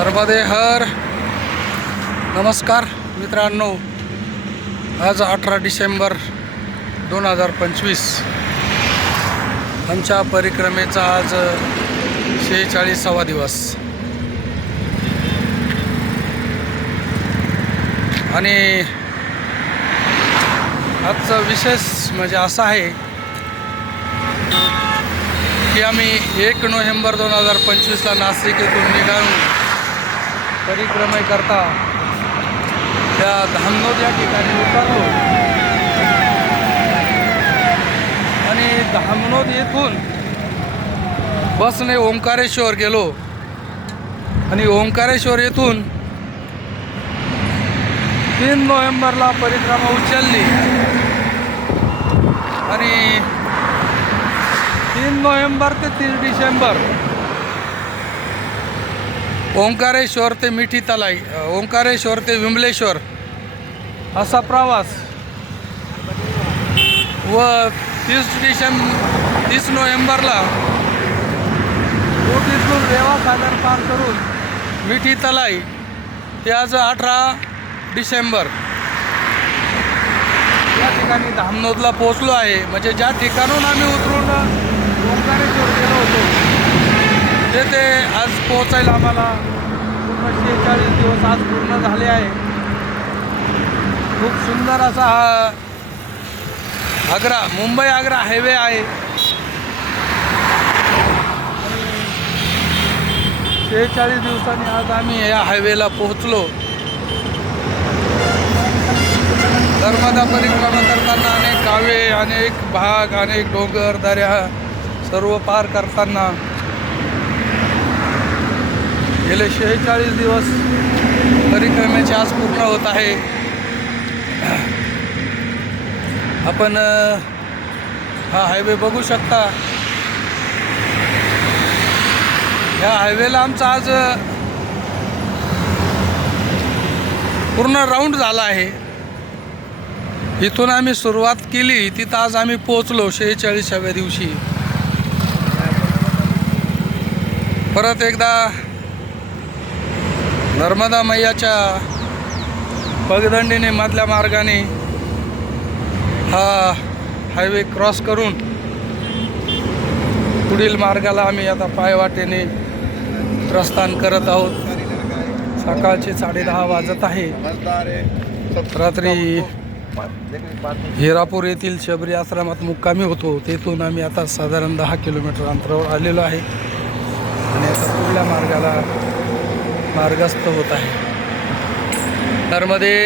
नर्मदे हर. नमस्कार मित्रांनो, आज 18 डिसेंबर 2025 आमच्या परिक्रमेचा आज 46वा दिवस. आणि आजचा विशेष म्हणजे असा आहे की आम्ही 1 नोव्हेंबर 2025ला नाशिक येथून निघालो परिक्रमेकरता त्या धामनोद या ठिकाणी उतरलो आणि धामनोद येथून बसने ओंकारेश्वर गेलो आणि ओंकारेश्वर येथून 3 नोव्हेंबरला परिक्रमा उचलली आणि 3 नोव्हेंबर ते 30 डिसेंबर ओंकारेश्वर ते मिठी तलाई, ओंकारेश्वर ते विमलेश्वर असा प्रवास व 30 नोव्हेंबरला कोटीतून रेवा सागर पार करून मिठी तलाई ते आज 18 डिसेंबर या ठिकाणी धामनोदला पोहोचलो आहे. म्हणजे ज्या ठिकाणून आम्ही उतरून ओंकारेश्वर गेलो होतो ते आज पोहोचायला आम्हाला पूर्ण 46 दिवस आज पूर्ण झाले आहे. खूप सुंदर असा हा मुंबई आग्रा हायवे आहे. 46 दिवसांनी आज आम्ही या हायवेला पोहोचलो. नर्मदा परिक्रमा करताना अनेक गावे, अनेक भाग, अनेक डोंगर दऱ्या सर्व पार करताना गेले 46 दिवस परिक्रमेचे आज पूर्ण होत आहे. आपण हा हायवे बघू शकता. ह्या हायवेला आमचा आज पूर्ण राऊंड झाला आहे. इथून आम्ही सुरुवात केली तिथं आज आम्ही पोहोचलो 46व्या दिवशी. परत एकदा नर्मदा मैयाच्या पगदंडीने मधल्या मार्गाने हा हायवे क्रॉस करून पुढील मार्गाला आम्ही आता पायवाटेने प्रस्थान करत आहोत. सकाळचे 10:30 वाजत आहे. रात्री हिरापूर येथील शबरी आश्रमात मुक्कामी होतो. तेथून आम्ही आता साधारण 10 किलोमीटर अंतरावर आलेलो आहे आणि आता पुढल्या मार्गाला मार्गस्थ होत आहे. नर्मदे